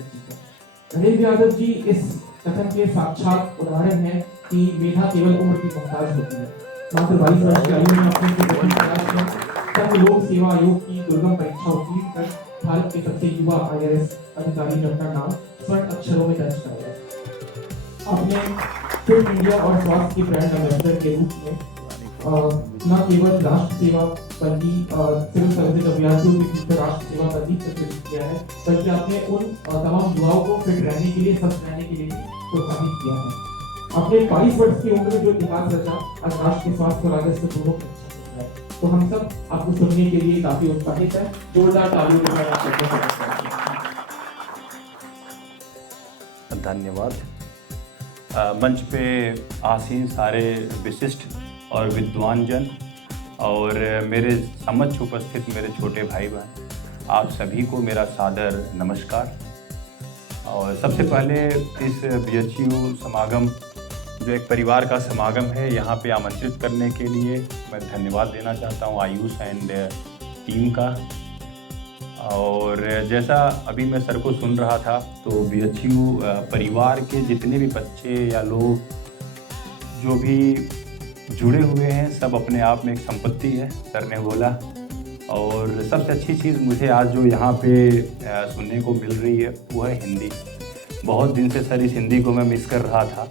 राजेंद्र यादव जी इस कथन के साक्षात उदाहरण हैं कि मेधा केवल उम्र की मोहताज होती है। मात्र 22 वर्ष की आयु में अपने प्रयास में संघ लोक सेवा आयोग की दुर्गम परीक्षा उत्तीर्ण कर भारत के सबसे युवा IAS अधिकारी ने अपना नाम स्वर्ण अक्षरों में दर्ज कराया। आपने फिट इंडिया और स्वास्थ्य के ब्रांड एम्बेसडर के रूप में न केवल राष्ट्र सेवा बल्कि सिविल सर्विस अभ्यर्थियों के बीच राष्ट्र सेवा का दीप प्रज्वलित किया है, बल्कि आपने उन तमाम युवाओं को फिट रहने के लिए, स्वस्थ रहने के लिए प्रोत्साहित किया है। आपने 22 वर्ष की उम्र में जो इतिहास रचा आज राष्ट्र के स्वास्थ्य और राजस्व दोनों की अच्छा है, तो हम सब आपको सुनने के लिए काफी उत्साहित है। जोरदार तालियों के साथ धन्यवाद। मंच पे आसीन सारे विशिष्ट और विद्वान जन और मेरे समक्ष उपस्थित मेरे छोटे भाई बहन, आप सभी को मेरा सादर नमस्कार। और सबसे पहले इस BHU समागम जो एक परिवार का समागम है, यहाँ पे आमंत्रित करने के लिए मैं धन्यवाद देना चाहता हूँ आयुष एंड टीम का। और जैसा अभी मैं सर को सुन रहा था तो BHU परिवार के जितने भी बच्चे या लोग जो भी जुड़े हुए हैं सब अपने आप में एक संपत्ति है, सर ने बोला। और सबसे अच्छी चीज़ मुझे आज जो यहाँ पे सुनने को मिल रही है वो है हिंदी। बहुत दिन से सर इस हिंदी को मैं मिस कर रहा था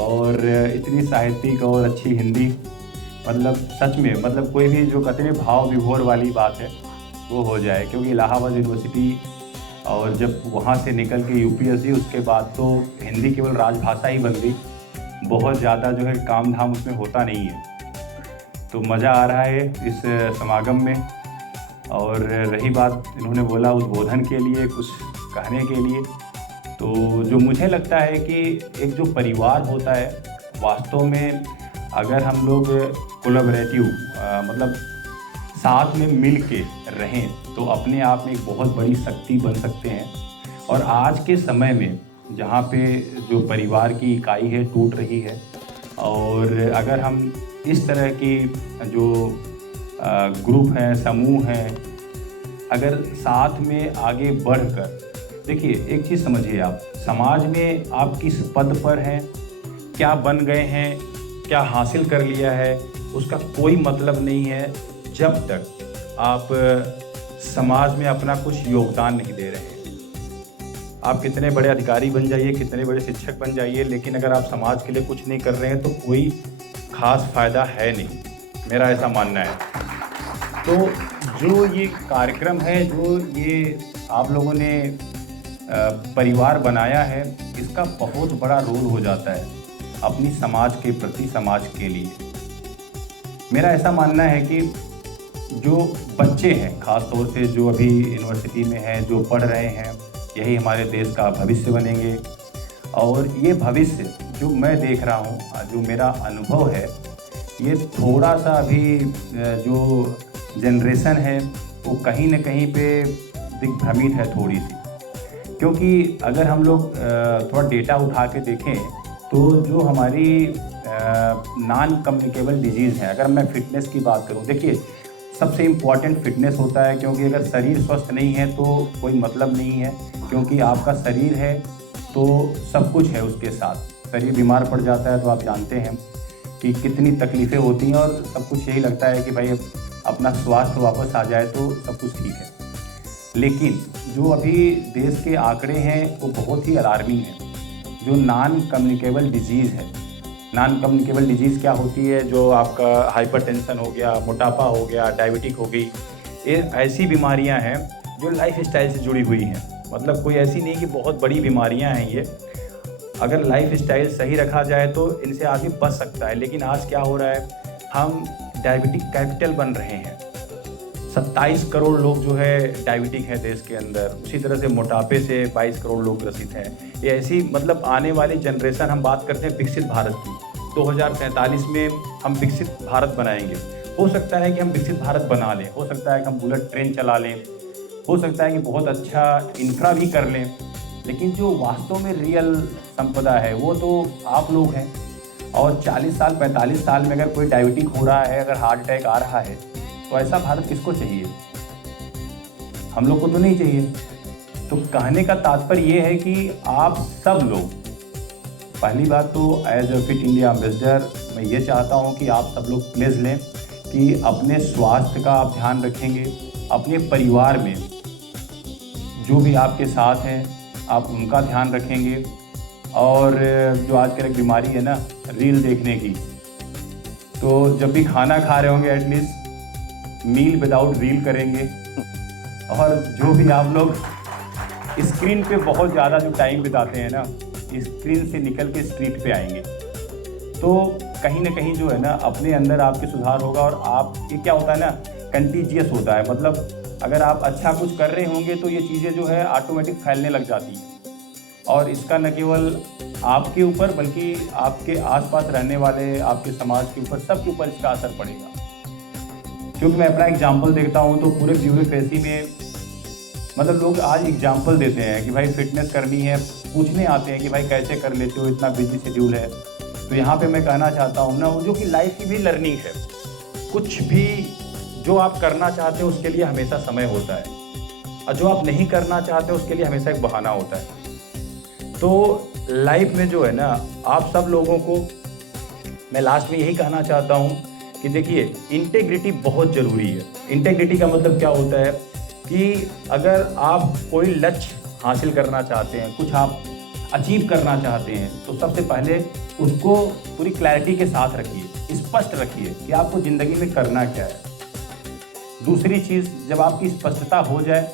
और इतनी साहित्यिक और अच्छी हिंदी, मतलब सच में मतलब कोई भी जो कहते हैं भाव विभोर वाली बात है वो हो जाए। क्योंकि इलाहाबाद यूनिवर्सिटी और जब वहाँ से निकल के UPSC उसके बाद तो हिंदी केवल राजभाषा ही बन गई, बहुत ज़्यादा जो है काम धाम उसमें होता नहीं है। तो मज़ा आ रहा है इस समागम में। और रही बात इन्होंने बोला उद्बोधन के लिए, कुछ कहने के लिए, तो जो मुझे लगता है कि एक जो परिवार होता है वास्तव में अगर हम लोग कोलैबोरेटिव मतलब साथ में मिल के रहें तो अपने आप में एक बहुत बड़ी शक्ति बन सकते हैं। और आज के समय में जहाँ पे जो परिवार की इकाई है टूट रही है, और अगर हम इस तरह की जो ग्रुप हैं, समूह हैं, अगर साथ में आगे बढ़कर, देखिए एक चीज़ समझिए, आप समाज में आप किस पद पर हैं, क्या बन गए हैं, क्या हासिल कर लिया है, उसका कोई मतलब नहीं है जब तक आप समाज में अपना कुछ योगदान नहीं दे रहे हैं। आप कितने बड़े अधिकारी बन जाइए, कितने बड़े शिक्षक बन जाइए, लेकिन अगर आप समाज के लिए कुछ नहीं कर रहे हैं तो कोई ख़ास फ़ायदा है नहीं, मेरा ऐसा मानना है। तो जो ये कार्यक्रम है, जो ये आप लोगों ने परिवार बनाया है, इसका बहुत बड़ा रोल हो जाता है अपनी समाज के प्रति, समाज के लिए। मेरा ऐसा मानना है कि जो बच्चे हैं, ख़ास तौर से जो अभी यूनिवर्सिटी में हैं, जो पढ़ रहे हैं, यही हमारे देश का भविष्य बनेंगे। और ये भविष्य जो मैं देख रहा हूँ, जो मेरा अनुभव है, ये थोड़ा सा अभी जो जनरेशन है वो कहीं न कहीं पे दिग्भ्रमित है थोड़ी सी। क्योंकि अगर हम लोग थोड़ा डेटा उठा के देखें तो जो हमारी नॉन कम्युनिकेबल डिजीज़ है, अगर मैं फ़िटनेस की बात करूँ, देखिए सबसे इम्पॉर्टेंट फिटनेस होता है। क्योंकि अगर शरीर स्वस्थ नहीं है तो कोई मतलब नहीं है, क्योंकि आपका शरीर है तो सब कुछ है उसके साथ। शरीर बीमार पड़ जाता है तो आप जानते हैं कि कितनी तकलीफ़ें होती हैं, और सब कुछ यही लगता है कि भाई अपना स्वास्थ्य वापस आ जाए तो सब कुछ ठीक है। लेकिन जो अभी देश के आंकड़े हैं वो बहुत ही अलार्मिंग है। जो नॉन कम्युनिकेबल डिजीज़ है, नॉन कम्युनिकेबल डिजीज़ क्या होती है, जो आपका हाइपरटेंशन हो गया, मोटापा हो गया, डायबिटिक हो गई, ये ऐसी बीमारियां हैं जो लाइफ स्टाइल से जुड़ी हुई हैं। मतलब कोई ऐसी नहीं कि बहुत बड़ी बीमारियां हैं ये, अगर लाइफ स्टाइल सही रखा जाए तो इनसे आदमी बच सकता है। लेकिन आज क्या हो रहा है, हम डायबिटिक कैपिटल बन रहे हैं। 27 करोड़ लोग जो है डायबिटिक है देश के अंदर, उसी तरह से मोटापे से 22 करोड़ लोग ग्रसित हैं। ये ऐसी मतलब आने वाली जनरेशन, हम बात करते हैं विकसित भारत की, 2047 में हम विकसित भारत बनाएंगे। हो सकता है कि हम विकसित भारत बना लें, हो सकता है कि हम बुलेट ट्रेन चला लें, हो सकता है कि बहुत अच्छा इंफ्रा भी कर लें, लेकिन जो वास्तव में रियल संपदा है वो तो आप लोग हैं। और 40 साल 45 साल में अगर कोई डायबिटिक हो रहा है, अगर हार्ट अटैक आ रहा है, तो ऐसा भारत किसको चाहिए? हम लोग को तो नहीं चाहिए। तो कहने का तात्पर्य ये है कि आप सब लोग, पहली बात तो as a fit India ambassador मैं ये चाहता हूँ कि आप सब लोग प्लेज लें कि अपने स्वास्थ्य का आप ध्यान रखेंगे, अपने परिवार में जो भी आपके साथ हैं आप उनका ध्यान रखेंगे। और जो आजकल एक बीमारी है ना रील देखने की, तो जब भी खाना खा रहे होंगे एटलीस्ट मील विदाउट रील करेंगे। और जो भी आप लोग स्क्रीन पे बहुत ज़्यादा जो टाइम बिताते हैं ना, स्क्रीन से निकल के स्ट्रीट पे आएंगे, तो कहीं ना कहीं जो है ना अपने अंदर आपके सुधार होगा। और आप ये क्या होता है ना, कंटीजियस होता है, मतलब अगर आप अच्छा कुछ कर रहे होंगे तो ये चीज़ें जो है ऑटोमेटिक फैलने लग जाती हैं। और इसका न केवल आपके ऊपर बल्कि आपके आसपास रहने वाले आपके समाज के ऊपर, सबके ऊपर इसका असर पड़ेगा। क्योंकि मैं अपना एग्जाम्पल देखता हूँ तो पूरे ब्यूरोक्रेसी में मतलब लोग आज एग्जाम्पल देते हैं कि भाई फिटनेस करनी है, पूछने आते हैं कि भाई कैसे कर लेते हो, इतना बिजी शेड्यूल है। तो यहाँ पे मैं कहना चाहता हूँ ना, जो कि लाइफ की भी लर्निंग है, कुछ भी जो आप करना चाहते हो उसके लिए हमेशा समय होता है, और जो आप नहीं करना चाहते उसके लिए हमेशा एक बहाना होता है। तो लाइफ में जो है ना आप सब लोगों को मैं लास्ट में यही कहना चाहता हूँ कि देखिए इंटेग्रिटी बहुत ज़रूरी है। इंटेग्रिटी का मतलब क्या होता है कि अगर आप कोई लक्ष्य हासिल करना चाहते हैं, कुछ आप अचीव करना चाहते हैं, तो सबसे पहले उसको पूरी क्लैरिटी के साथ रखिए, स्पष्ट रखिए कि आपको ज़िंदगी में करना क्या है। दूसरी चीज़, जब आपकी स्पष्टता हो जाए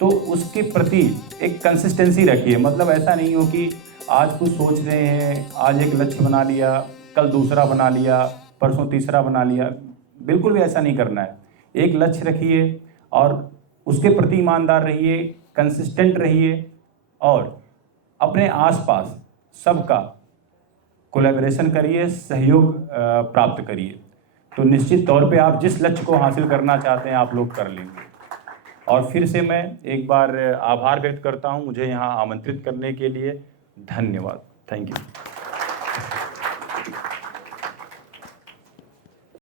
तो उसके प्रति एक कंसिस्टेंसी रखिए। मतलब ऐसा नहीं हो कि आज कुछ सोच रहे हैं, आज एक लक्ष्य बना लिया, कल दूसरा बना लिया, परसों तीसरा बना लिया। बिल्कुल भी ऐसा नहीं करना है। एक लक्ष्य रखिए और उसके प्रति ईमानदार रहिए, कंसिस्टेंट रहिए, और अपने आसपास सबका कोलैबोरेशन करिए, सहयोग प्राप्त करिए। तो निश्चित तौर पे आप जिस लक्ष्य को हासिल करना चाहते हैं आप लोग कर लेंगे। और फिर से मैं एक बार आभार व्यक्त करता हूं मुझे यहाँ आमंत्रित करने के लिए। धन्यवाद। Thank you.